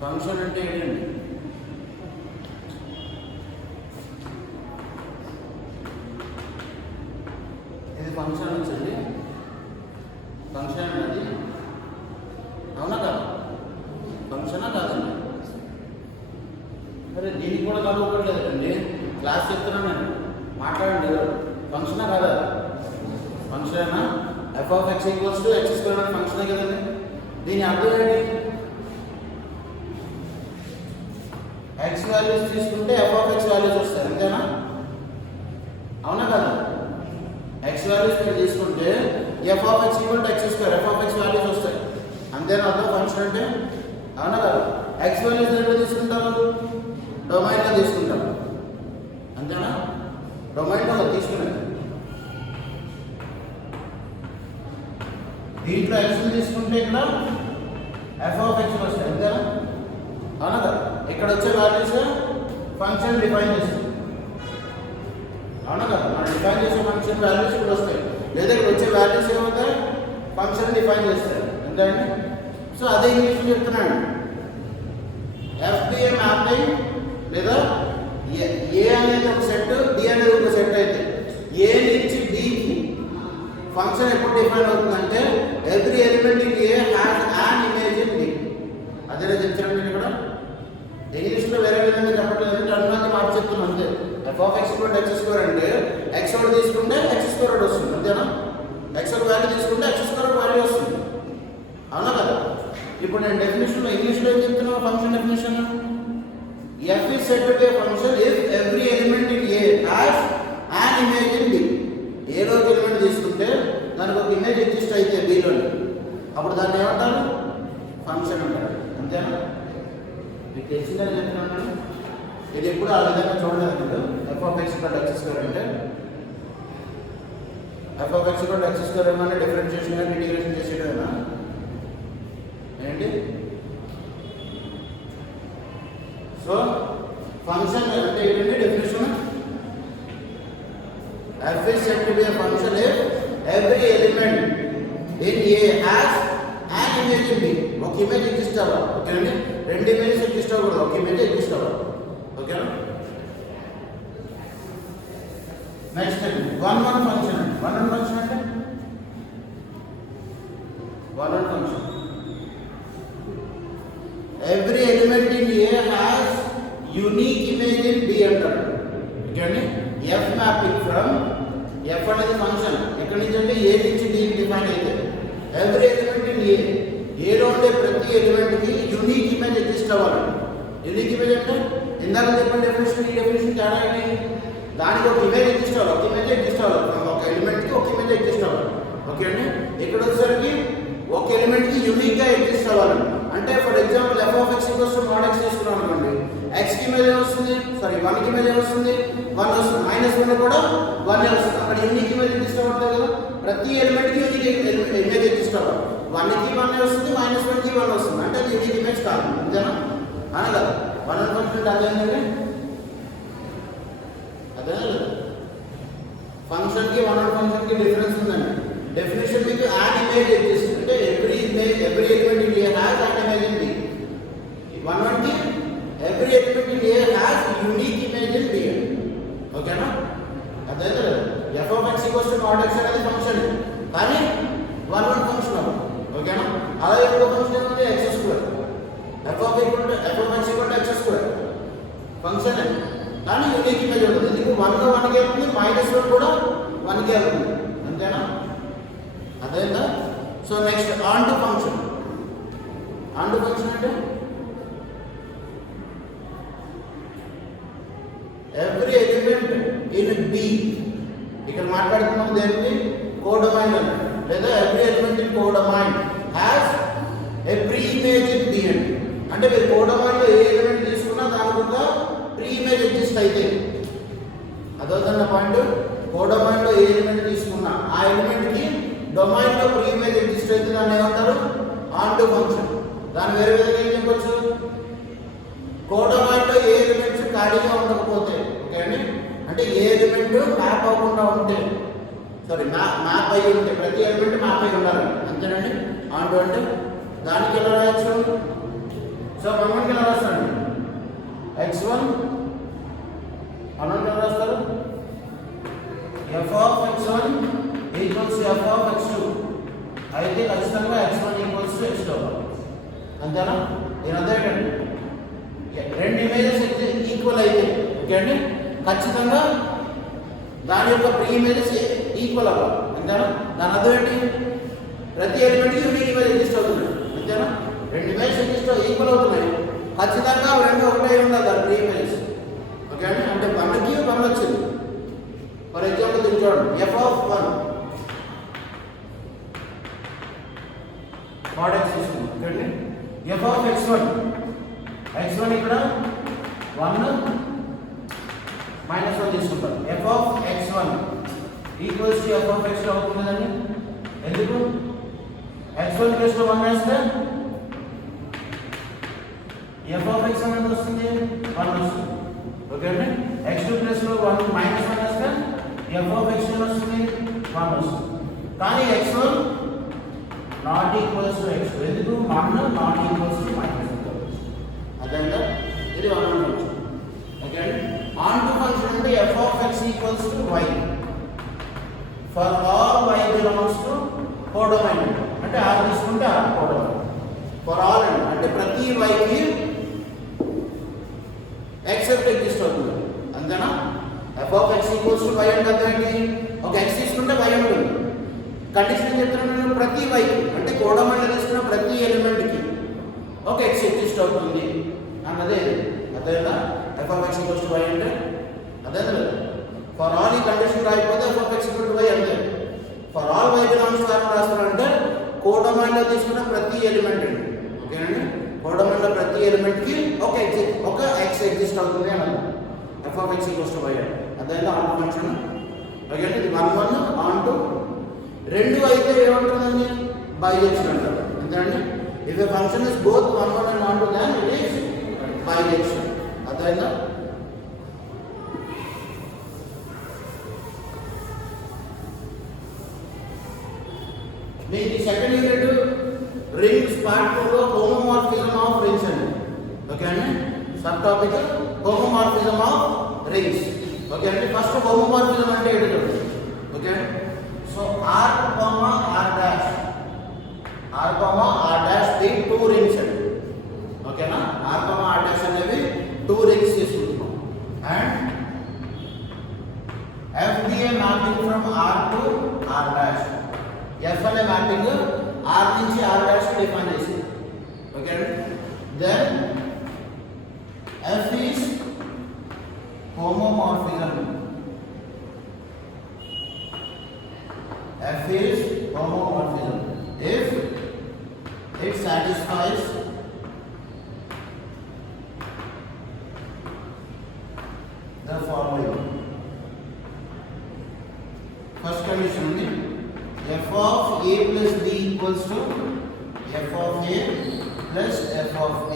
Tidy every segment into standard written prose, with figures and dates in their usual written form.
Function అంటే ఏంటండి? ఇది ఫంక్షన్ వచ్చింది. ఫంక్షన్ అన్నది అవునా కాదు? ఫంక్షనా కాదండి? మరి దీనికి కూడా కలుపుకోలేదండి. క్లాస్ చెప్తున్నాను నేను, మాట్లాడండి. ఫంక్షనా కాదా? ఫంక్షనేనా? F of X equals to x square అనే ఫంక్షనే కదండి. దీని అర్థం ఏంటి? ఎక్స్ వాల్యూస్ తీసుకుంటే ఎఫ్ ఆఫ్ ఎక్స్ వాల్యూస్ వస్తాయి, అంతేనా? అవునా కదా? ఎక్స్ వాల్యూస్ మీరు తీసుకుంటే f of X equal to x square, f of x values వస్తాయి, అంతేనా అర్థం ఫంక్షన్ అంటే? అవునా కదా? ఎక్స్ వాల్యూస్ ఎక్కడ తీసుకుంటారు? డొమైన్లో తీసుకుంటారు, అంతేనా? డొమైన్లో తీసుకునేది. దీంట్లో ఎక్స్ తీసుకుంటే ఇక్కడ ఎఫ్ ఆఫ్ ఎక్స్ వస్తాయి, అంతేనా? అవునా కదా? ఇక్కడ వచ్చే వాల్యూస్ ఫంక్షన్ డిఫైన్ చేస్తుంది, అవునా కదా? మనం డిఫైన్ చేసే ఫంక్షన్ వాల్యూస్ ఇక్కడ వస్తాయి, లేదా ఇక్కడ వచ్చే వాల్యూస్ ఏమవుతాయి? ఫంక్షన్ డిఫైన్ చేస్తారు, అంతేండి? సో అదే ఇంగ్లీష్లో చెప్తున్నాను. ఎఫ్డిఏ మ్యాపింగ్ లేదా ఏ అనేది ఒక సెట్, డి అనేది ఒక సెట్ అయితే ఏ నుంచి డికి ఫంక్షన్ ఎప్పుడు డిఫైన్ అవుతుందంటే every element in A has an image in D. అదేనా చెప్తాను నేను ఇక్కడ. ఇంగ్లీష్లో వేరే విధంగా చెప్పట్లేదు, టర్మినాలజీ మార్చి చెప్తున్నాను అంతే. F of X equal to x square అంటే ఎక్స్ ఒకటి తీసుకుంటే ఎక్స్ స్క్వేర్ ఒకటి వస్తుంది, అంతేనా? ఎక్స్ ఒక వాల్యూ తీసుకుంటే ఎక్స్ స్క్వేర్ వాల్యూ వస్తుంది, అవునా కదా? ఇప్పుడు నేను డెఫినేషన్లో ఇంగ్లీష్లో ఏం చెప్తున్నాను? Function definition F is said to be a function if every element in A has an image in B. ఏదో ఒక ఎలిమెంట్ తీసుకుంటే దానికి ఒక ఇమేజ్ ఎగ్జిస్ట్ అయితే బిలోని, అప్పుడు దాన్ని ఏమంటారు? ఫంక్షన్ అంటారు, అంతేనా? మీకు తెలిసిందని చెప్తున్నాను. ఇది ఎప్పుడు ఆ విధంగా చూడలేదు మీరు. F of X equal to x square అంటే f of X equal to x square ఏమన్నా డిఫరెన్షియేషన్ కానీ ఇంటిగ్రేషన్ చేసేటేనా ఏంటి? సో ఫంక్షన్ అంటే ఏంటంటే definition F is said to be a function if every element in A has an image in B. ఒక image exist అవ్వాలి, ఓకేనండి? రెండు ఇమేజెస్ ఎగ్జిస్ట్ అవ్వకూడదు, ఒక ఇమేజ్ ఎగ్జిస్ట్ అవ్వాలి, ఓకేనా? నెక్స్ట్ వన్ ఫంక్షన్ అంటే వన్ ఫంక్షన్ అంటే one function every element in A has unique image in B అంటారు, ఓకేనండి? ఎఫ్ మ్యాపింగ్ ఫ్రమ్ ఎఫ్ అనేది ఫంక్షన్ ఎక్కడి నుంచి అంటే ఏ నుంచి డి డిఫైన్ అయితే ఎవ్రీ ఎలిమెంట్ ఇన్ ఏ, ఏలో ఉండే ప్రతి ఎలిమెంట్కి యూనిక్ ఇమేజ్ ఎగ్జిస్ట్ అవ్వాలి. యూనిక్ ఇమేజ్ అంటే ఇందాక చెప్పిన డెఫినేషన్ ఈ డెఫినేషన్ తేడా ఏంటి? దానికి ఒక ఇమేజ్ ఎగ్జిస్ట్ అవ్వాలి, ఒక ఇమేజ్ ఎగ్జిస్ట్ అవ్వాలి, ఒక ఎలిమెంట్కి ఒక ఇమేజ్ ఎగ్జిస్ట్ అవ్వాలి, ఓకే అండి? ఇక్కడ వచ్చేసరికి ఒక ఎలిమెంట్కి యూనిక్గా ఎగ్జిస్ట్ అవ్వాలి. అంటే for example F of X equals to mod X తీసుకున్నాం అనుకోండి, ఎక్స్కి ఇమేజ్ వస్తుంది, సారీ వన్కి ఇమేజ్ వస్తుంది, వన్ వస్తుంది, -1 కూడా 1 వస్తుంది. అక్కడ యూనిక్ ఇమేజ్ ఎగ్జిస్ట్ అవ్వట్లేదు కదా? ప్రతి ఎలిమెంట్కి యూనిక్ ఇమేజ్ ఎగ్జిస్ట్ అవ్వాలి. 1కి 1 వస్తుంది, -1కి 1 వస్తుంది, అంటే అది యూనిక్ ఇమేజ్ కాదు, అంతేనా? అన కదా? వన్ ఫంక్షన్ అదేంటండి? అదే ఫంక్షన్కి వన్ ఫంక్షన్కి డిఫరెన్స్ ఉందండి. డెఫినేషన్ మీకు యాన్ ఇమేజ్ ఎగ్జిస్ట్ అంటే every element in A has an image in B. వన్కి every element in A has unique image in B, ఓకేనా? అదే f of X equals to mod x అనేది function, కానీ one function అవ్వాలి, ఓకేనా? అలాగే ఇంకో ఫంక్షన్ ఏంటంటే x square. F of X equal to x square function అండి, కానీ యూనిక్ ఇమేజ్ ఉంటుంది. ఎందుకు? 1కి వెళ్తుంది, -1 కూడా 1కి వెళ్తుంది, అంతేనా? అదేనా? So next onto function. Onto function అంటే ఎవ్రీ ఎలిమెంట్ ఇన్ బి. ఇక్కడ మాట్లాడుతున్నాం దేనికి? కోడొమైన్ అని, లేదా every element in codomain has a pre image in B అంటే మీరు కోడొమైన్లో ఏ ఎలిమెంట్ తీసుకున్నా దానికి ఒక ప్రీ ఇమేజ్ ఎగ్జిస్ట్ అయితే, అదొకన్న పాయింట్. కోడొమైన్లో ఏ ఎలిమెంట్ తీసుకున్నా ఆ ఎలిమెంట్కి డొమైన్లో ప్రీ ఇమేజ్ ఎగ్జిస్ట్ అయితే దాన్ని ఏమంటారు? On to function. దాన్ని వేరే విధంగా ఏం చెప్పొచ్చు? కోడొమైన్లో ఏ ఎలిమెంట్స్ ఖాళీగా ఉండకపోతే, ఓకే అండి? అంటే ఏ ఎలిమెంట్ మ్యాప్ అవ్వకుండా ఉంటే, సారీ మ్యాప్ అయ్యి ఉంటే, ప్రతి ఎలిమెంట్ మ్యాప్ అయ్యి ఉండాలి, అంతేనండి? ఆన్ టు అంటే దానికి ఎలా రాయొచ్చు? సో 1 కి ఎలా రాస్తారండి? x1 అనంత రాస్తారు f of x1 equals to f of x2 అయితే ఖచ్చితంగా x1 equals to x2 అంతేనా? దీని అర్థం ఏంటండి? రెండు ఇమేజెస్ ఈక్వల్ అయితే ఓకే అండి ఖచ్చితంగా దాని యొక్క ప్రీ ఇమేజెస్ ఈక్వల్ అవ్వాలి అంతేనా? దాని అర్థం ఏంటి? ప్రతి ఎలిమెంట్కి యూనిక్ ఇమేజ్ ఎగ్జిస్ట్ అవుతుంది అంతేనా? రెండు ఇమేజెస్ ఎగ్జిస్ట్ ఈక్వల్ అవుతున్నాయి ఖచ్చితంగా రెండు ఒకటే ఉండాలి దాని ప్రీ ఇమేజెస్ ఓకే అండి. అంటే 1కి 1 వచ్చింది. ఫర్ ఎగ్జాంపుల్ దీన్ని చూడండి f of 1 mod x తీసుకుందాం ఓకే అండి. f of x1 ఇక్కడ 1 -1 తీసుకుంటాం. f of x1 equals to f of x2 అవుతుంది కదండి. ఎందుకు? x1 ప్లస్ 1 వేస్తే f of x1 ఎంత వస్తుంది? 1 వస్తుంది ఓకే అండి. x2 ప్లస్ 1 -1 వేస్తే f of x2 వస్తుంది 1 వస్తుంది. కానీ x1 not equals to x2 ఎందుకు? 1 నాట్ ఈక్వల్స్ టు -1 అదంతా ఇది 1 ఫంక్షన్ ఓకే అండి. ఆన్ టు ఫంక్షన్ అంటే f of x equals to y for all y belongs to codomain అంటే r తీసుకుంటే r కోడొమైన్ ఫర్ ఆల్ అంటే ప్రతి y కి ఎక్సెప్ట్ ఎగ్జిస్ట్ అవుతుంది అంతేనా? f of x equals to y అంటే అర్థం ఏంటి? ఒక x తీసుకుంటే y ఉంటుంది. కండిషన్ చెప్తున్నాను ప్రతి y అంటే కోడొమైన్ తీసుకున్న ప్రతి ఎలిమెంట్ కి ఒక x ఎగ్జిస్ట్ అవుతుంది అన్నదే అదేనా? f of x equals to y అంటే అదే కదా. ఫర్ ఆల్ ఈ కండిషన్ రాయకపోతే f of x equal to y అంటే for all y belongs to r రాస్తారంటే కోడొమైన్ లో తీసుకున్న ప్రతి ఎలిమెంట్ అండి ఓకేనండి. కోడొమైన్ లో ప్రతి ఎలిమెంట్ కి ఒక x ఎగ్జిస్ట్ అవుతుంది అన్నది f of x equals to y అంటే అదేనా ఆన్ ఫంక్షన్ ఓకే అండి. ఇది 1 1 ఆన్ టు రెండు అయితే ఏమంటుందండి? బైజెక్షన్ అంటారు అంతేనండి. If A function is both 1 1 and on to then it is bijection అర్థమైందా? మీకు సెకండ్ యూనిట్ రింగ్స్ పార్ట్ 2 లో హోమోమార్ఫిజం ఆఫ్ రింగ్స్ అండి ఓకే అండి. Sub topic homomorphism of rings okay అండి. ఫస్ట్ హోమోమార్ఫిజం అంటే ఏంటో ఓకే అండి. So r, r' the 2 rings అండి ఓకేనా. r, r' అనేవి 2 రింగ్స్ తీసుకుంటున్నాం and f the mapping from r to r'. f అనే మ్యాపింగ్ r నుంచి r' డిఫైన్ చేసి ఓకే అండి. Then f is homomorphism. f is homomorphism if it satisfies the following. First condition is f of a plus b equals to f of a plus f of b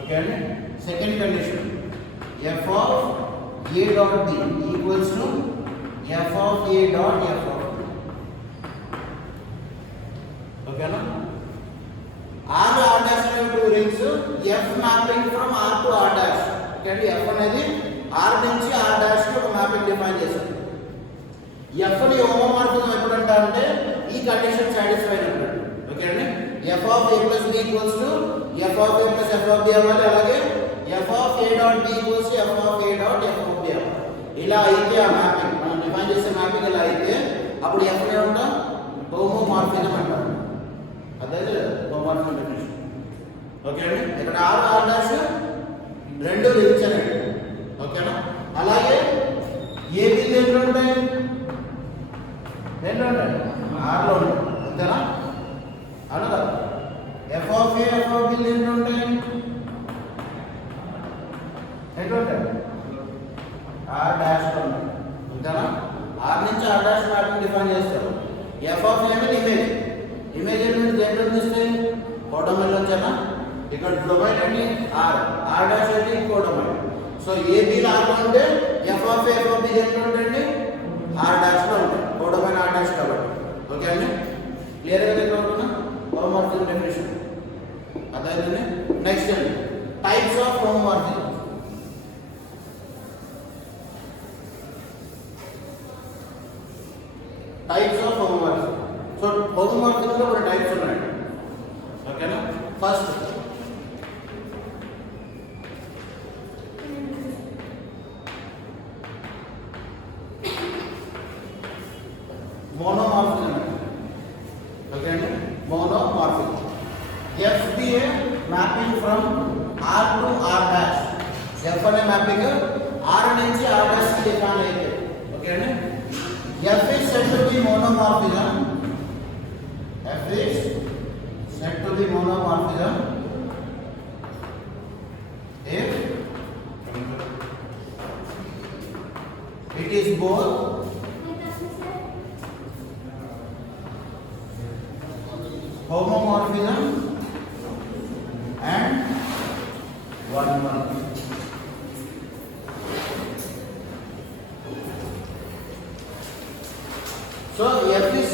okay. Second condition f of a dot b equals to f of a dot f of b okay na. r r' అనేవి 2 rings f మ్యాపింగ్ from r to r' okay అండి. f అనేది r నుంచి r' కి ఒక mapping define చేశారు. f ని homomorphism ఎప్పుడు అంటారంటే ఈ కండిషన్ సాటిస్ఫై అయినప్పుడు ఓకే అండి. f of a plus b equals to f of a plus f of b అవ్వాలి. అలాగే f of a dot b equals to f of a dot f of b అవ్వాలి. ఇలా అయితే ఆ mapping మనం define చేసే mapping ఇలా అయితే అప్పుడు f ని ఏమంటాం? హోమోమార్ఫిజం అంటారు. అదే హోమోమార్ఫిజం డెఫినిషన్ ఓకే అండి. ఇక్కడ r r' రెండు రింగ్స్ అనేవి ఓకేనా. అలాగే ab దేంట్లో ఉంటాయి? దేంట్లో ఉంటాయి? r లో ఉంటాయి అంతేనా అనగా. f of a f of b దేంట్లో ఉంటాయి? ఎట్లా ఉంటాయి? r డాష్ లో ఉంటాయి అంతేనా. r నుంచి r డాష్ మ్యాపింగ్ డిఫైన్ చేస్తారు. f of a అంటే ఇమేజ్ ఎలిమెంట్ దేంట్లో తీస్తాయి? కోడొమైన్ నుంచేనా. ఇక్కడ డొమైన్ అంటే r డాష్ అంటే కోడొమైన్. సో ab లో r ఉంటే f of a f of b దేంట్లో ఉంటాయండి? r డాష్ లో ఉంటాయి కోడొమైన్ r డాష్ కాబట్టి ఓకే అండి. క్లియర్ గా ఇక్కడ ఉంటున్నా హోమోమార్ఫిజం డెఫినిషన్ అదే అర్థమైందండి. నెక్స్ట్ అండి types of homomorphism. Types of homomorphism. So హోమోమార్ఫిజంలో కొన్ని టైప్స్ ఉన్నాయి. ఓకేనా? First monomorphism. Okay, monomorphism. FBA mapping from R to R dash. F అనే మ్యాపింగ్ R నుంచి R dash కి డిఫైన్ అయితే. ఓకే అండి. F is said to be monomorphism. F is said to be monomorphism if it is both homomorphism and one. So F is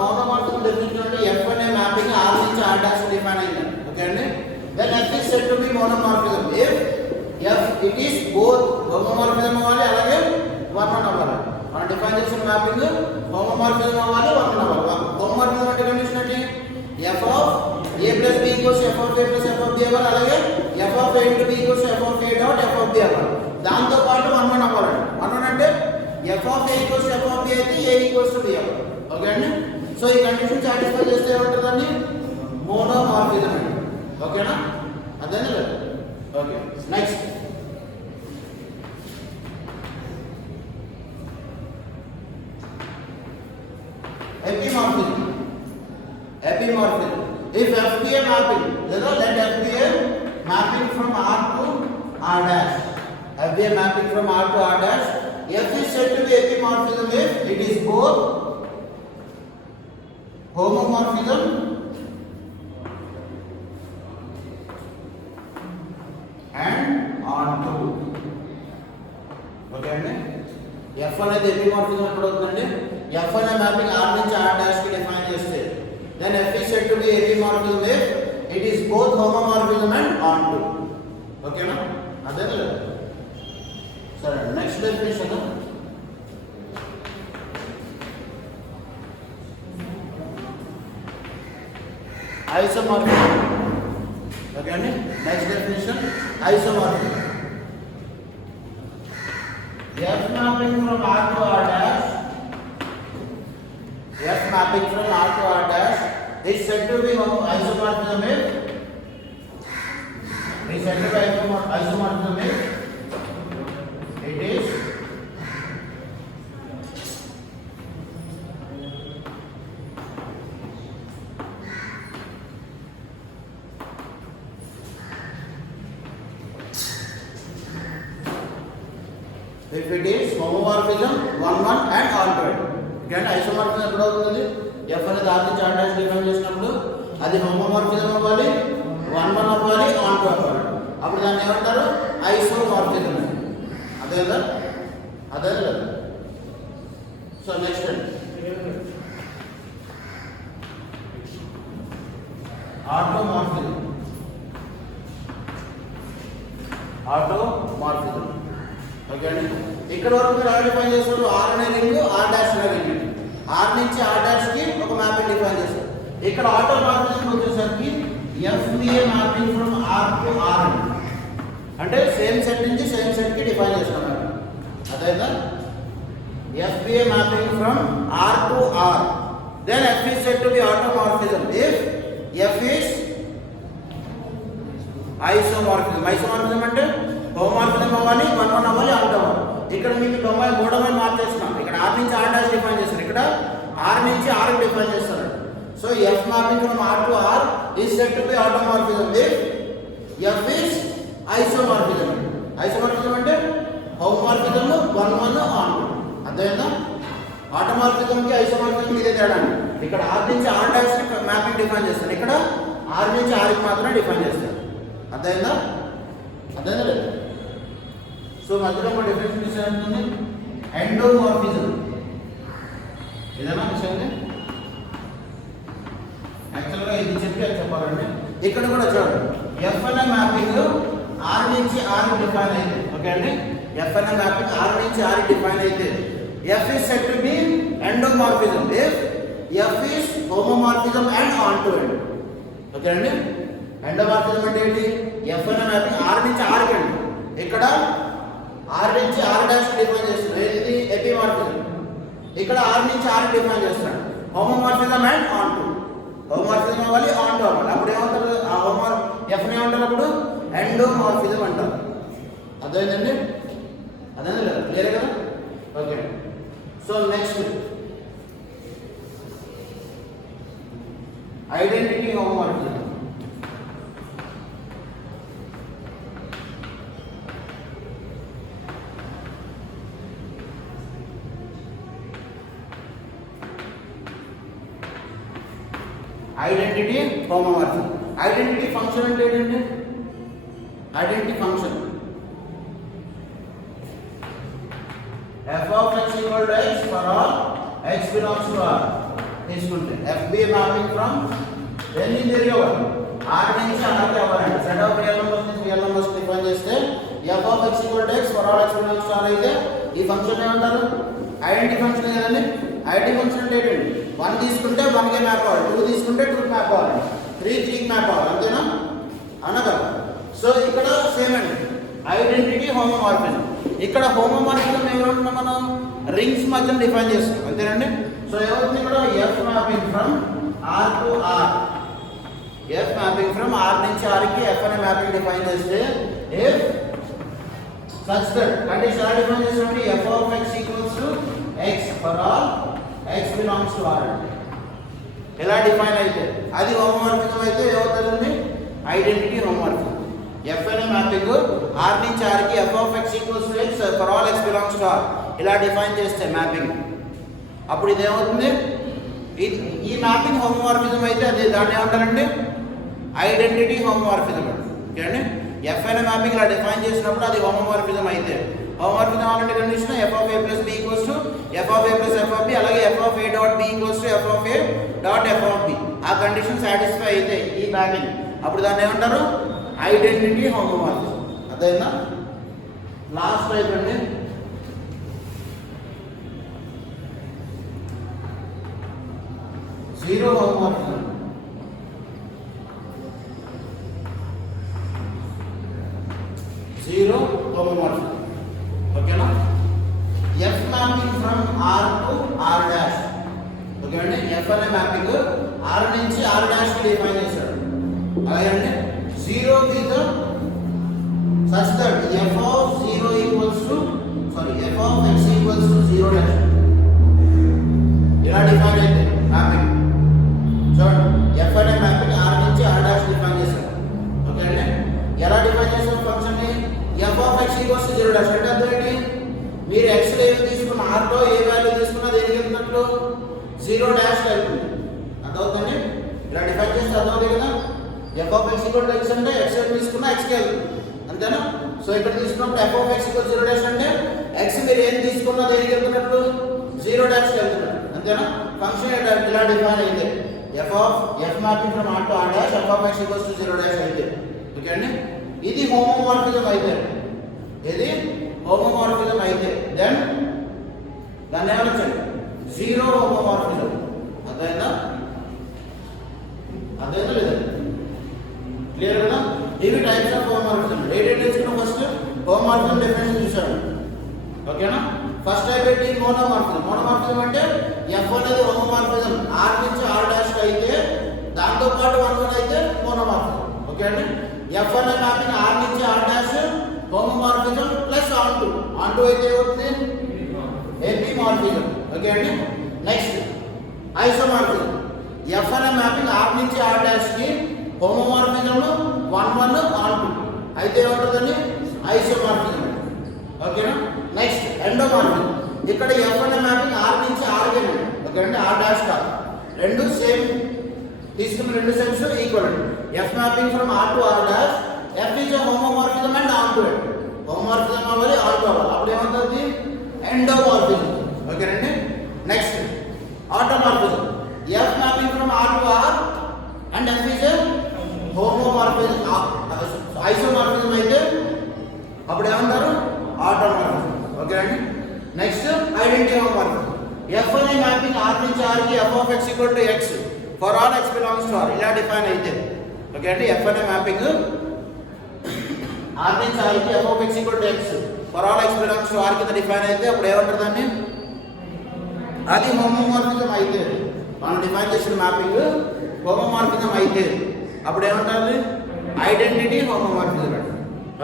monomorphism definition అంటే F అనే mapping R నుంచి R dash define అయింది. Okay అండి. Then F is said to be monomorphism if F it is both homomorphism అవ్వాలి అలాగే one అవ్వాలి. మనం define చేసిన మ్యాపింగ్ హోమోమార్ఫిజం అవ్వాలి వన్ అవ్వాలి. హోమోమార్ఫిజం అంటే కండిషన్ ఏంటి? f of a plus b equals f of a plus f of b అవ్వాలి అలాగే f of a into b equals f of a dot f of b అవ్వాలి. దాంతో పాటు one అవ్వాలి. వన్ అంటే f of a equals f of b అయితే a equals to b అవ్వాలి. Okay అండి. సో ఈ కండిషన్ సాటిస్ఫై చేస్తే ఏమంటుందండి? మోనోమార్ఫిజం అండి. ఓకేనా? అదేనా లేదు? Okay. Next epimorphism. Epimorphism. If FBA mapping, let FBA mapping from R to R dash. FBA mapping from R to R dash. F is said to be epimorphism if it is both homomorphism and onto. Okay, అండి. F అనేది epimorphism ఎప్పుడు అవుతుందండి? F అనే mapping R నుంచి R dash కి define చేస్తే then F is said to be epimorphism if it is both homomorphism and onto. ఓకేనా? అదే లేదు. సరే నెక్స్ట్ డెఫినిషన్ ఐసోమార్ఫిజం. ఓకే అండి. Next definition isomorphism. F mapping from R to R dash. F mapping from R to R dash is said to be isomorphism if it is homomorphism 1 and onto. అంటే isomorphism ఎప్పుడు అవుతుంది? F అనేది R నుంచి R dash define చేసినప్పుడు అది homomorphism అవ్వాలి, 1 అవ్వాలి, onto అవ్వాలి. అప్పుడు దాన్ని ఏమంటారు? ఐసోమార్ఫిజం. అదే కదా? అదే కదా? So next automorphism. Automorphism. Okay అండి. ఇక్కడ వరకు మీరు డిఫైన్ చేస్తారు R అనే రింగ్ R dash అనే రింగ్. R నుంచి R dash కి ఒక మ్యాపింగ్ డిఫైన్ చేస్తారు. ఇక్కడ ఆటోమార్ఫిజం వచ్చేసరికి FBA mapping from R to R అంటే సేమ్ సెట్ నుంచి సేమ్ సెట్ కి డిఫైన్ చేస్తున్నారు. అదేనా? FBA mapping from R to R, then F is said to be automorphism if F is isomorphism. Isomorphism అంటే homomorphism అవ్వాలి, 1 అవ్వాలి, అవుట్ అవ్వాలి. ఇక్కడ మీకు డొమైన్ మోడల్ మార్చేస్తున్నాం. ఇక్కడ R నుంచి R dash డిఫైన్ చేస్తారు, ఇక్కడ R నుంచి R డిఫైన్ చేస్తారు. So F mapping from R to R is said to be automorphism if F is isomorphism. Isomorphism అంటే homomorphism 1 on. అదేనా? ఆటోమార్ఫిజం కి ఐసోమార్ఫిజం కి ఇదే తేడా. ఇక్కడ R నుంచి R డాష్ కి మ్యాపింగ్ డిఫైన్ చేస్తారు, ఇక్కడ R నుంచి R కి మాత్రమే డిఫైన్ చేస్తారు. అదేనా? అదేనా లేదు? సో మధ్యలో ఒక డెఫినేషన్ ఇస్తే ఉంటుంది ఎండోమార్ఫిజం. ఇదేనా విషయం? యాక్చువల్గా ఇది చెప్పి అది చెప్పాలండి. ఇక్కడ కూడా చూడండి ఎఫ్ అనే మ్యాపింగ్ ఆర్ నుంచి ఆర్ డిఫైన్ అయితే ఓకే అండి ఎఫ్ అనే మ్యాపింగ్ ఆర్ నుంచి ఆర్ డిఫైన్ అయితే F is set to be ఎండోమార్ఫిజం if F is homomorphism and on to end okay అండి ఎండోమార్ఫిజం అంటే ఏంటి ఎఫ్ అనే మ్యాపింగ్ ఆర్ నుంచి ఆర్ కి ఇక్కడ ఆర్ నుంచి ఆర్ డాష్ డిఫైన్ చేస్తున్నాడు ఏంటి ఎపిమార్ఫిజం ఇక్కడ ఆర్ నుంచి ఆర్ డిఫైన్ చేస్తున్నాడు homomorphism and on to homomorphism అవ్వాలి ఆన్ టు అవ్వాలి అప్పుడు ఏమంటారు ఆ హోమోర్ ఎఫ్ ని ఏమంటారు అప్పుడు ఎండోమార్ఫిజం అంటారు అర్థమైందండి అదే లేదా క్లియర్ కదా okay so next identity homomorphism identity homomorphism identity function అంటే ఏంటంటే identity function f of x equal to x for all x belongs to r తీసుకుంటే fb మ్యాపింగ్ ఫ్రమ్ ఎన్ని వేరియబుల్ r నుంచి r కి అవ్వాలండి సెట్ ఆఫ్ రియల్ నంబర్స్ నుంచి real numbers define చేస్తే f of x equal to x for all x belongs to r అయితే ఈ function ఏమంటారు ఐడెంటిటీ ఫంక్షన్ కదండి ఐడెంటిటీ ఫంక్షన్ అంటే ఏంటండి 1 తీసుకుంటే 1 కి మ్యాప్ అవ్వాలి 2 తీసుకుంటే 2 కి మ్యాప్ అవ్వాలి 3 3 కి మ్యాప్ అవ్వాలి అంతేనా అనగా సో ఇక్కడ సేమ్ అండి ఐడెంటిటీ హోమోమార్ఫిజం ఇక్కడ హోమోమార్ఫిజం ఏమంటున్నాం మనం రింగ్స్ మధ్య డిఫైన్ చేస్తాం అంతేనండి సో ఏమవుతుంది ఇక్కడ F mapping from R to R F mapping from R నుంచి ఆర్ కి ఎఫ్ అనే మ్యాపింగ్ డిఫైన్ చేస్తే ఇఫ్ సచ్ దట్ కండిషన్ ఎలా డిఫైన్ చేస్తామంటే F of X equals to X for all X belongs to R ఎలా define అయితే అది homomorphism అయితే ఏమవుతుందండి ఐడెంటిటీ హోమోమార్ఫిజం ఎఫ్ అనే మ్యాపింగ్ ఆర్ నుంచి ఆర్ కి F of X equals to X for all X belongs to R ఇలా define చేస్తే మ్యాపింగ్ అప్పుడు ఇది ఏమవుతుంది ఈ మ్యాపింగ్ హోమోమార్ఫిజం అయితే అది దాన్ని ఏమంటారండి ఐడెంటిటీ హోమోమార్ఫిజం ఓకే అండి ఎఫ్ అనే మ్యాపింగ్ ఇలా డిఫైన్ చేసినప్పుడు అది హోమోమార్ఫిజం అయితే హోమోమార్ఫిజం అనే condition f of A plus b equals to F of A plus F of b అలాగే f of a dot b equals to F of a dot f of b ఆ condition satisfy అయితే ఈ mapping అప్పుడు దాన్ని ఏమంటారు identity homomorphism అదేనా last type అండి zero homomorphism zero homomorphism ఓకేనా F mapping from R to R dash okay అండి ఎఫ్ అనే మ్యాపింగ్ ఆర్ నుంచి ఆర్ డాష్ కి డిఫైన్ చేశాడు అలాగే అండి zero with such that f of 0 equals to f of x equals to 0 dash ఇలా define అయితే మ్యాపింగ్ చూడండి f అనే మ్యాపింగ్ r నుంచి r డాష్ డిఫైన్ చేశారు ఓకే అండి ఎలా డిఫైన్ చేశారు ఫంక్షన్ ని f of x equals to 0 dash అంటే అర్థం ఏంటి మీరు x లో ఏది తీసుకున్న r లో ఏ వాల్యూ తీసుకున్నా దేనికి వెళ్తున్నట్లు 0 డాష్ వెళ్తుంది అర్థమవుతుంది ఇలా డిఫైన్ చేస్తే అర్థమవుతుంది కదా f of x equal to x అంటే x తీసుకున్నా x కి వెళ్తుంది అంతేనా సో ఇక్కడ తీసుకున్నప్పుడు f of x equal to 0 dash అంటే x మీరు ఏం తీసుకున్నా దేనికి వెళ్తున్నట్లు 0 dash కి వెళ్తున్నట్టు అంతేనా ఫంక్షన్ ఇలా డిఫైన్ అయితే f మ్యాపింగ్ from r to r dash f of x equals to 0 dash అయితే ఓకే అండి ఇది హోమోమార్ఫిజం అయితే ఇది హోమోమార్ఫిజం అయితే దెన్ దాన్ని ఏమనొచ్చండి జీరో హోమోమార్ఫిజం అర్థమైందా లేదా క్లియర్ కదా ఇవి టైప్స్ ఆఫ్ హోమోమార్ఫిజం రేటెడ్ చేసుకున్న ఫస్ట్ హోమోమార్ఫిజం డెఫినేషన్ చూసాము ఓకేనా ఫస్ట్ టైప్ ఏంటి మోనోమార్ఫిజం అంటే f అనేది హోమోమార్ఫిజం r నుంచి r డాష్ అయితే దాంతో పాటు 1 అయితే మోనోమార్ఫిజం ఓకే అండి f అనే మ్యాపింగ్ r నుంచి r dash homomorphism plus on to అయితే ఏమవుతుంది ఎపిమార్ఫిజం ఓకే అండి నెక్స్ట్ ఐసోమార్ఫిజం f అనే మ్యాపింగ్ r నుంచి r డాష్ కి హోమోమార్ఫిజం 1 1 ఆన్ టు అయితే ఏమవుతుందని ఐసోమార్ఫిజం ఓకేనా నెక్స్ట్ ఎండోమార్ఫిజం ఇక్కడ f అనే మ్యాపింగ్ r నుంచి r కి ఓకే అండి r డాష్ కా రెండు సేమ్ తీసుకున్న రెండు సెట్స్ ఈక్వల్ అండి f మ్యాపింగ్ from r to r dash f is a homomorphism and on to it homomorphism అవ్వాలి on to అవ్వాలి అప్పుడు ఏమవుతుంది ఎండోమార్ఫిజం ఓకే అండి నెక్స్ట్ ఆటోమార్ఫిజం f మ్యాపింగ్ from r to r and f is a homomorphism, isomorphism అయితే అప్పుడు ఏమంటారు automorphism. Okay అండి. Next identity homomorphism. ఎఫ్ అనే మ్యాపింగ్ ఆర్ నుంచి ఆర్కి F of X equal to X for all X belongs to R ఇలా define అయితే. Okay అండి. ఎఫ్ అనే మ్యాపింగ్ ఆర్ నుంచి ఆర్కి F of X equal to X for all X belongs to are కింద define అయితే అప్పుడు ఏమంటారు దాన్ని, అది హోమోమార్ఫిజం అయితే, మనం డిఫైన్ చేసిన మ్యాపింగ్ హోమోమార్ఫిజం అయితే అప్పుడు ఏమంటారు, ఐడెంటిటీ హోమోమార్ఫిజం అండి.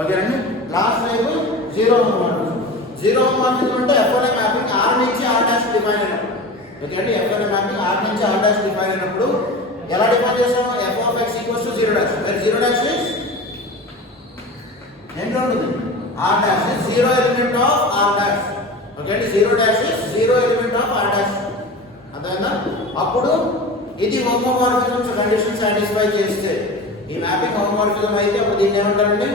ఓకే అండి. Last type zero homomorphism. Zero homomorphism అంటే ఎఫ్ అనే మ్యాపింగ్ ఆర్ నుంచి ఆర్ డాష్ డిఫైన్ అయినప్పుడు. ఓకే అండి. ఎఫ్ అనే మ్యాపింగ్ ఆర్ నుంచి ఆర్ డాష్ డిఫైన్ అయినప్పుడు ఎలా డిఫైన్ చేస్తాము, F of X equals to zero dash. మరి జీరో డాష్ ఇస్ ఏంటో ఉంటుంది, R dash is zero element of R dash. Okay అండి. Zero dash is zero element of R dash. అర్థమైందా? అప్పుడు ఇది హోమోమార్ఫిజం కండిషన్ సాటిస్ఫై చేస్తే ఈ మ్యాపింగ్ హోమోమార్ఫిజం అయితే అప్పుడు దీన్ని ఏమంటారంటే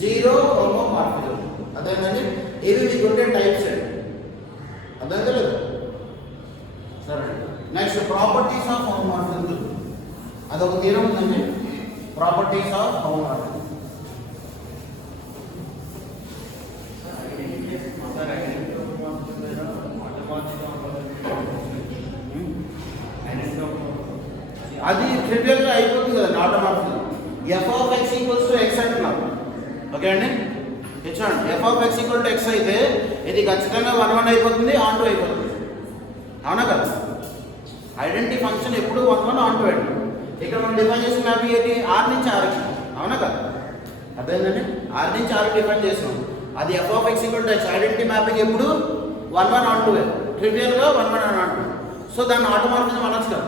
జీరో హోమోమార్ఫిజం. అర్థమైందండి? ఇవి మీకు ఉండే టైప్స్ అండి. అర్థమైందా లేదు? సరే. Next properties of homomorphism. అదొక థీరం ఉందండి, ప్రాపర్టీస్ ఆఫ్ హోమోమార్ఫిజం. అది ట్రివియల్ గా అయిపోతుంది కదా automatic. F of X equals to X అంటున్నాం. ఓకే అండి. చూడండి, F of X equal to X అయితే ఇది ఖచ్చితంగా 1 అయిపోతుంది, ఆన్ టూ అయిపోతుంది. అవునా కదా? ఐడెంటిటీ ఫంక్షన్ ఎప్పుడు 1 ఆన్ టూ అండి. ఇక్కడ మనం డిఫైన్ చేసిన మ్యాపింగ్ ఏంటి, ఆర్ నుంచి ఆర్. అవునా కదా? అర్థమైందండి? ఆర్ నుంచి ఆర్ డిఫైన్ చేస్తాం. అది F of X equal to X identity mapping ఎప్పుడు 1 ఆన్ టూ, ట్రివియల్ గా 1 ఆన్ టూ. సో దాన్ని ఆటోమాటిక్ అనొచ్చు కదా,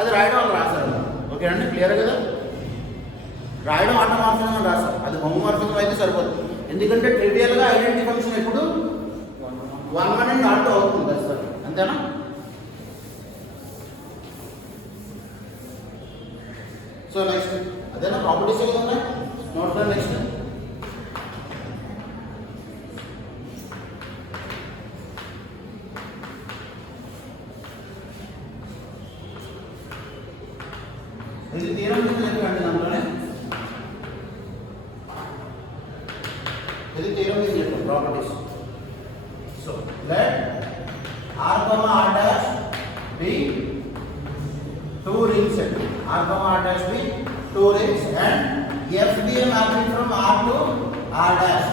అది రాయడం వాళ్ళు రాశారు. ఓకే అండి. క్లియర్ కదా? రాయడం ఆటోమార్ఫిజం అని రాశారు, అది హోమోమార్ఫిజం అయితే సరిపోతుంది. ఎందుకంటే ట్రివియల్ గా ఐడెంటిటీ ఫంక్షన్ ఎప్పుడు 1 అండ్ ఆన్ టూ అవుతుంది కదా సార్, అంతేనా? సో నెక్స్ట్ అదేనా ప్రాపర్టీస్ ఏదన్నా నోట్ ద నెక్స్ట్. ఇది థీరం కింద చెప్పండి, దాంట్లోనే ఇది థీరం కింద చెప్పండి properties. So let R comma R dash be two rings and R comma R dash be two rings and F be a mapping from R to R dash,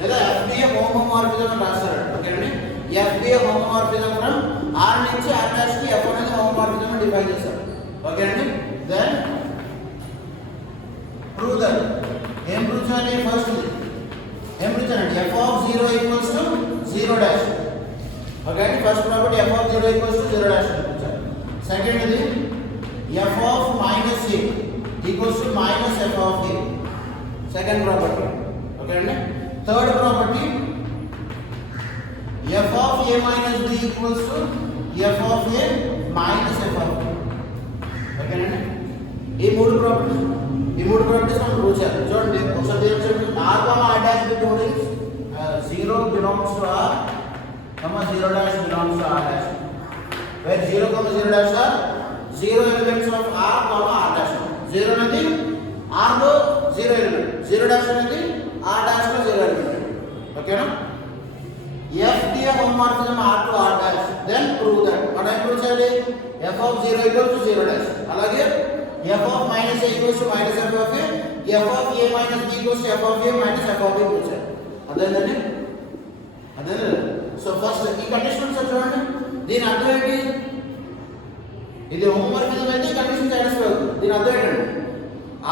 లేదా F be a homomorphism అని రాస్తారు. ఓకే అండి. ఎఫ్డిఏ హోమోమార్ఫిజం ఫ్రమ్ ఆర్ నుంచి R dash కి F అనేది homomorphism అని define చేస్తారు. Okay అండి. Then prove that. ఏం ప్రూవ్ చేయాలి? ఫస్ట్ ఏం ప్రూవ్ చేయాలండి, F of 0 equals to 0 dash. Okay అండి. First property F of 0 equals to 0 dash చూపించాలి. సెకండ్ ఇది F of minus A equals to minus F of A, second property. Okay అండి. Third property F of A minus B equals to F of A minus F of A. ఓకేనండి. ఈ మూడు properties మనం prove చేయాలి. చూడండి ఒకసారి చెప్పండి. R comma R dash be two rings, 0 belongs to R, 0 dash belongs to R dash. Where 0, 0 dash are 0 elements of R comma R dash. 0 అనేది R లో 0 ఎలిమెంట్, 0 డాష్ అనేది ఆర్ డాష్ లో 0 element. ఓకేనా? F be a homomorphism R to R dash. Then prove that. మనం ఏం prove చేయాలి, F of 0 equal to 0 dash. అలాగే f of minus A equals to minus F of A, F of A minus B equals to F of A minus F of A prove చేయాలి. అదేనండి. అదేనా? So first ఈ condition చూడండి, దీని అర్థం ఏంటి, ఇది హోమోమార్ఫిజం అయితే కండిషన్ సాటిస్ఫై అవుతుంది. దీని అర్థం ఏంటండి,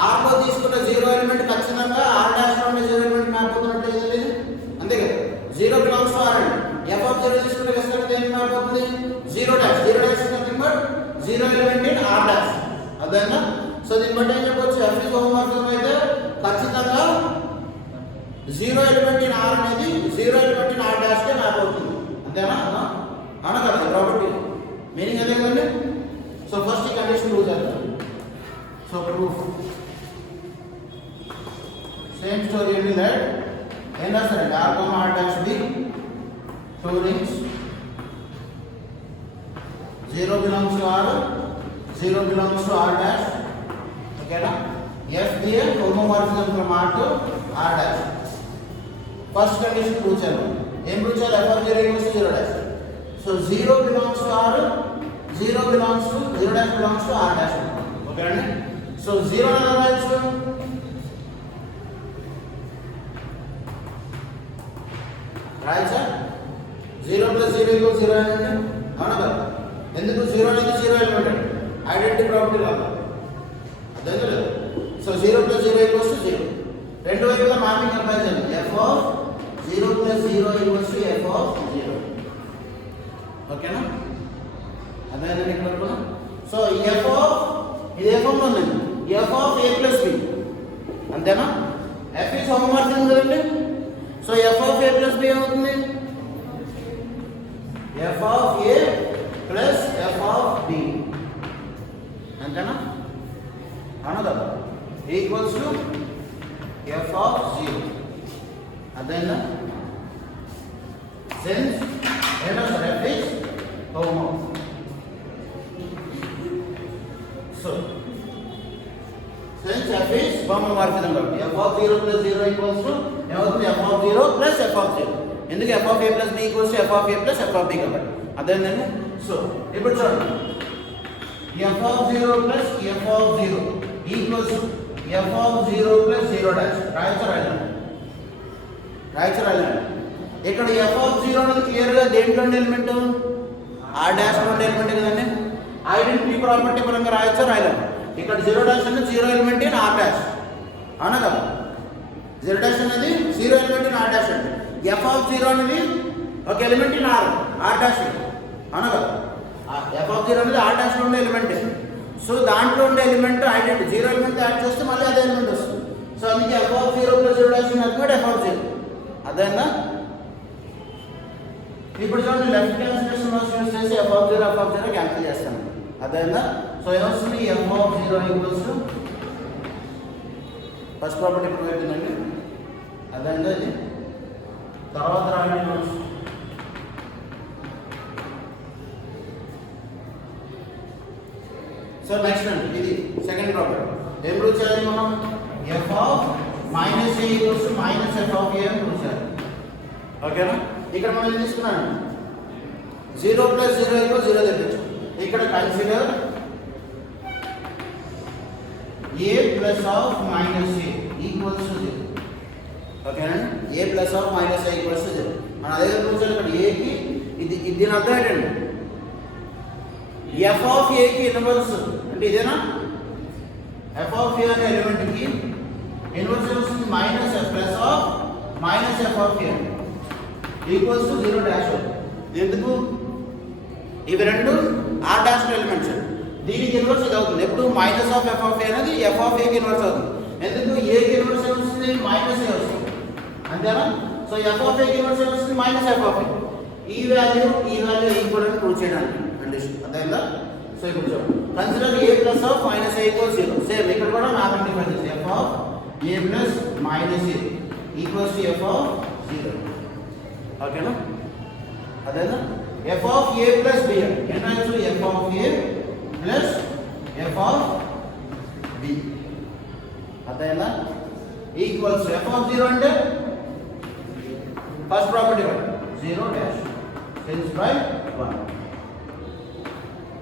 ఆర్ లో తీసుకున్న 0 ఎలిమెంట్ ఖచ్చితంగా ఆర్ డాష్ లో ఉన్న 0 ఎలిమెంట్ మ్యాప్ అవుతున్నట్టు ఏదండి, అంతే కదా? 0 బిలాంగ్స్ టు ఆర్ అండి. ఎఫ్ ఆఫ్ 0 తీసుకుంటే ఖచ్చితంగా దేనికి మ్యాప్ అవుతుంది, 0 dash. 0 dash is nothing but 0 element in R dash. అదేనా? సో దీన్ని బట్టి ఏం చెప్పొచ్చు, ఎఫ్ ఇస్ హోమోమార్ఫిజం అయితే ఖచ్చితంగా 0 ఎలిమెంట్ ఇన్ ఆర్ అనేది 0 ఎలిమెంట్ ఇన్ ఆర్ డాష్ కే మ్యాప్ అవుతుంది. అంతేనా? అవునా కదా? ప్రాపర్టీ మీనింగ్ అదే కదండి. సో ఫస్ట్ ఈ కండిషన్ ప్రూవ్ చేద్దాం. సో ప్రూఫ్ సేమ్ స్టోరీ ఏంటి, దట్ ఏం రాస్తారండి, R comma R dash be two rings, 0 belongs to R, 0 belongs to R dash. ఓకేనా? హోమోమార్ఫిజం ఫ్రమ్ R to R dash. First condition prove చేయాలి. ఏం prove చేయాలి? f of 0 equals to 0 dash. So 0 belongs to R, 0 belongs to 0 dash belongs to R dash. Okay అండి? So 0 ఎలా రాయొచ్చు? రాయొచ్చా? 0 plus 0 equals 0 అంటే అవునా కదా? ఎందుకు 0 అనేది 0 ఎలిమెంట్ అండి, ఐడెంటిటీ ప్రాపర్టీ వల్ల. అర్థం లేదు. So 0 plus 0 equals to 0. రెండు వైపులా మార్కింగ్ అప్లై చేయాలి. f of 0 plus 0 equals to f of 0. ఓకేనా? అదేనండి ఇక్కడ. సో f of ఇది ఏ ఫామ్ లో ఉందండి? f of a plus b. అంతేనా? f is హోమోమార్ఫిజం కదండి. So f of a plus b ఏమవుతుంది? f of a plus f of b. అంతేనా? అవును కదా? Equals to f of 0. అదేనా? సిన్స్ ఏంటో sir f is homo. So since f is homomorphism కాబట్టి f of 0 plus 0 equals to ఏమవుతుంది? f of 0 plus f of 0. ఎందుకు f of a plus b equals to f of a plus f of b కాబట్టి. అదేనండి. So ఇప్పుడు చూడండి, f of 0 plus f of 0 equals to f of 0 plus 0 dash. రాయొచ్చు. ఇక్కడ f of 0 అనేది క్లియర్గా దేంట్లో ఉండే ఎలిమెంట్? R dash లో ఉండే ఎలిమెంట్ కదండి. ఐడెంటిటీ ప్రాపర్టీ పరంగా రాయలేము. ఇక్కడ 0 dash అనేది 0 ఎలిమెంట్ ఇన్ R dash. అవునా కదా? 0 dash అనేది 0 ఎలిమెంట్ ఇన్ R dash అండి. f of 0 అనేది ఒక ఎలిమెంట్ ఇన్ R dash. అవునా కదా? f of 0 అనేది R dash లో ఉండే ఎలిమెంట్. సో దాంట్లో ఉండే ఎలిమెంట్ ఐడెంటిటీ 0 ఎలిమెంట్ యాడ్ చేస్తే మళ్ళీ అదే ఎలిమెంట్ వస్తుంది. సో అందుకే f of 0 plus 0 dash nothing f of 0. అదేనా? ఇప్పుడు చూడండి, లెఫ్ట్ క్యాన్సిలేషన్ యూస్ చేసి f of 0 క్యాన్సిల్ చేస్తాను. అదేనా? సో ఏమొస్తుంది? f of 0 equals to first property prove అవుతుందండి. అదేంటే ఇది తర్వాత రాయండి. సో నెక్స్ట్ అండి, ఇది సెకండ్ ప్రాపర్టీ. ఏం ప్రూవ్ చేయాలి మనం? f of minus a equals to minus f of a అని ప్రూవ్ చేయాలి. ఓకేనా? ఇక్కడ మనం ఏం తీసుకున్నాం? 0 plus 0 equals 0 తెచ్చు. ఇక్కడ consider a plus of minus a equals to 0. ఓకేనా? a plus of minus a equals to 0. మనం అదే ప్రూవ్ చేయాలి. ఇక్కడ a కి ఇది దీని అర్థం ఏంటండి? f of a కి ఇన్వర్స్ అంటే ఇదేనా? f of a అనే ఎలిమెంట్ కి ఇన్వర్స్ వస్తుంది minus f plus of minus f of a equals to 0 dash. ఎందుకు? ఇవి రెండు R డాష్ ఎలిమెంట్స్. దీనికి ఇన్వర్స్ ఇది అవుతుంది. ఎప్పుడు minus of f of a అనేది f of a కి ఇన్వర్స్ అవుతుంది. ఎందుకు? a కి ఇన్వర్స్ వస్తుంది మైనస్ a వస్తుంది. అంతేనా? సో f of a కి ఇన్వర్స్ వస్తుంది మైనస్ f of a. ఈ వాల్యూ ఈక్వల్ అని ప్రూవ్ చేయడానికి కండిషన్. అదేనా? సో ఇప్పుడు చూడండి, consider a plus of minus a equals 0. Same ఇక్కడ కూడా నాకు డిఫైన్ చేసి f of a plus minus a equals to f of 0. ఓకేనా? అదేనా? f of a plus b ఏంటంటే f of a plus f of b. అదేనా? Equals f of 0 అంటే first property 0 dash since by 1.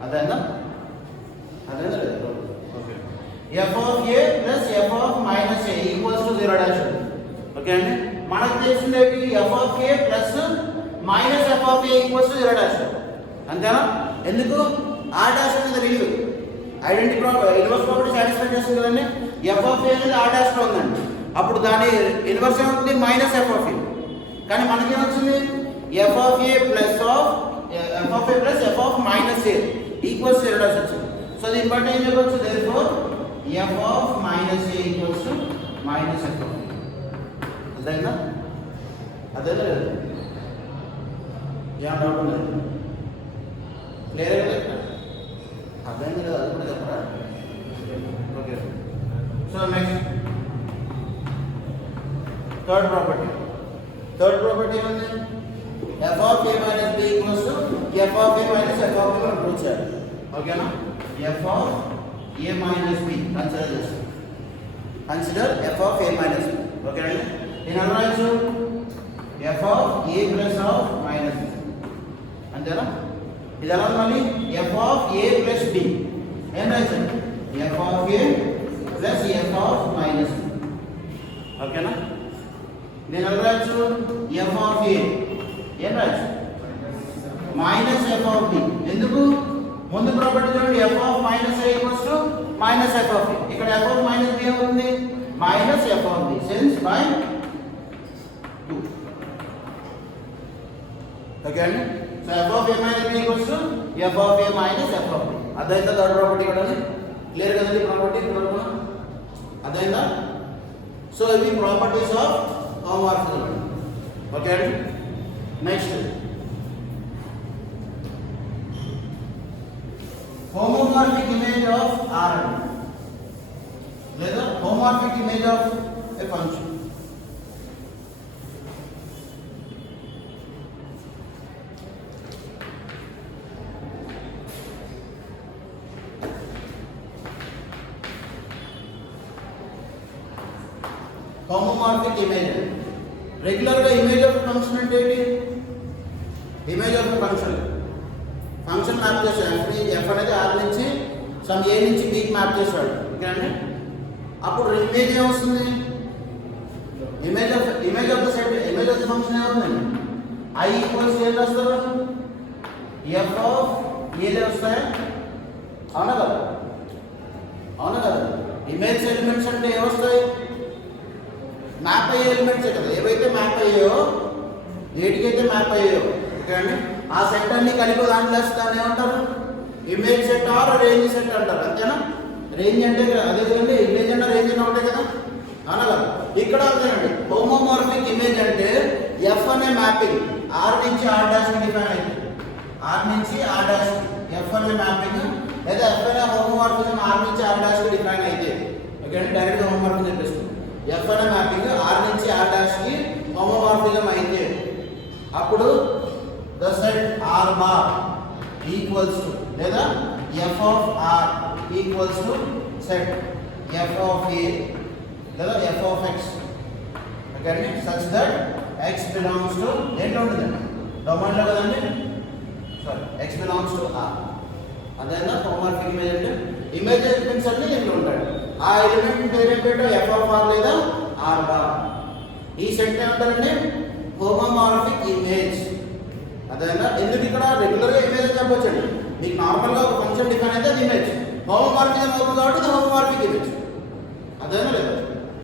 అదేనా? లేదు. Okay. f of a plus f of minus a equals to 0 dash. Okay అండి? మనకు తెలిసింది f of a plus minus f of a equals to 0 dash. అంతేనా? ఎందుకు? R dash అనేది ring identity property inverse property satisfy చేస్తుంది కదండి. f of a అనేది R dash లో ఉందండి. అప్పుడు దాని ఇన్వర్స్ ఏమవుతుంది? Minus f of a. కానీ మనకి ఏమొచ్చింది? f of a plus f of minus a equals 0 dash వచ్చింది. సో దీన్ని బట్టి ఏం చెప్పవచ్చు? Therefore f of minus a equals to minus f of a. అదేనా? అదేనా? ఏం డౌట్ లేదు? క్లియర్ కదా? అర్థమైంది కదా? అది కూడా చెప్పరా? Okay. So next third property ఏముంది? f of a minus b equals to f of a minus f of b prove చేయాలి. ఓకేనా? f of a minus b consider చేస్తాం. Consider F of A minus B. Okay అండి, నేను ఎలా రాయొచ్చు? F of A plus of minus B అంతేనా? ఇది ఎలా మళ్ళీ F of A plus B ఏం రాయచ్చు? F of A plus F of minus B. ఓకేనా? నేను ఎలా రాయచ్చు? ఎఫ్ ఆఫ్ ఏ ఏం రాయచ్చు? Minus F of B. ఎందుకు? ముందు ప్రాపర్టీ చూడండి, F of minus A equals to minus F of A. ఇక్కడ ఎఫ్ ఆఫ్ మైనస్ బి ఏమవుతుంది? Minus F of B since by 2. Okay అండి, so F of A minus B equals to F of A minus F of B. అదైందా third property కూడా? Clear కదండి property ఇప్పుడు అదైందా? So ఇవి properties of homomorphism. Okay అండి, next homomorphic image of R లేదా homomorphic image of a function. homomorphic image regular గా image of function అంటే ఏంటి? Image of function function map చేశాడు. ఎఫ్ అనేది ఆర్ నుంచి సమ్ ఏ నుంచి బీకి మ్యాప్ చేశాడు. ఓకే అండి, అప్పుడు ఇమేజ్ ఏమొస్తుంది? Image of the set, image of the function ఏమవుతుందండి? ఐ ఈక్వల్స్ ఏం రాస్తారు? ఎఫ్ ఆఫ్ ఏదే వస్తాయి. అవునా కదా? అవునా కదా? ఇమేజ్ ఎలిమెంట్స్ అంటే ఏమొస్తాయి? మ్యాప్ అయ్యే ఎలిమెంట్సే కదా. ఏవైతే మ్యాప్ అయ్యాయో, ఏటికైతే మ్యాప్ అయ్యాయో, ఓకే అండి, ఆ సెట్ అన్ని కలిపి దాంట్లో దాన్ని ఏమంటారు? Image set or range set అంటారు. అంతేనా? రేంజ్ అంటే అదే కదండి, ఇమేజ్ అన్న రేంజ్ అన్న ఒకటే కదా. అవునా కదా? ఇక్కడ అంతేనండి, హోమోమార్ఫిక్ ఇమేజ్ అంటే ఎఫ్ అనే మ్యాపింగ్ ఆర్ నుంచి ఆర్ డాష్ కి డిఫైన్ అయింది. ఆర్ నుంచి ఆర్ డాష్ ఎఫ్ అనే మ్యాపింగ్ లేదా ఎఫ్ అనే హోమోమార్ఫిజం ఆర్ నుంచి ఆర్ డాష్ కి డిఫైన్ అయితే, ఓకే అండి, డైరెక్ట్ గా హోమోమార్ఫిజం చెప్పేసుకుంటాం. ఎఫ్ అనే మ్యాపింగ్ ఆర్ నుంచి ఆర్ డాష్ కి హోమోమార్ఫిజం అయితే అప్పుడు the set R bar equals to లేదా f of R equals to set f of A లేదా f of X. Okay, such that X belongs to ఏంటో ఉంటుందండి domain లో కదండి. Sorry, X belongs to R. అదేనా homomorphic image అంటే? Image elements అన్ని దీంట్లో ఉంటాయి. ఆ ఎలిమెంట్ పేరేంటో f of R లేదా R bar. ఈ సెట్ ఏమంటారండి? Homomorphic image. అదేనా? ఎందుకు ఇక్కడ రెగ్యులర్ గా ఇమేజ్ అని చెప్పొచ్చండి. మీకు నార్మల్ గా ఒక ఫంక్షన్ డిఫైన్ అయితే అది ఇమేజ్. హోమోమార్ఫిజం అవుతుంది కాబట్టి ఇది హోమోమార్ఫిక్ ఇమేజ్.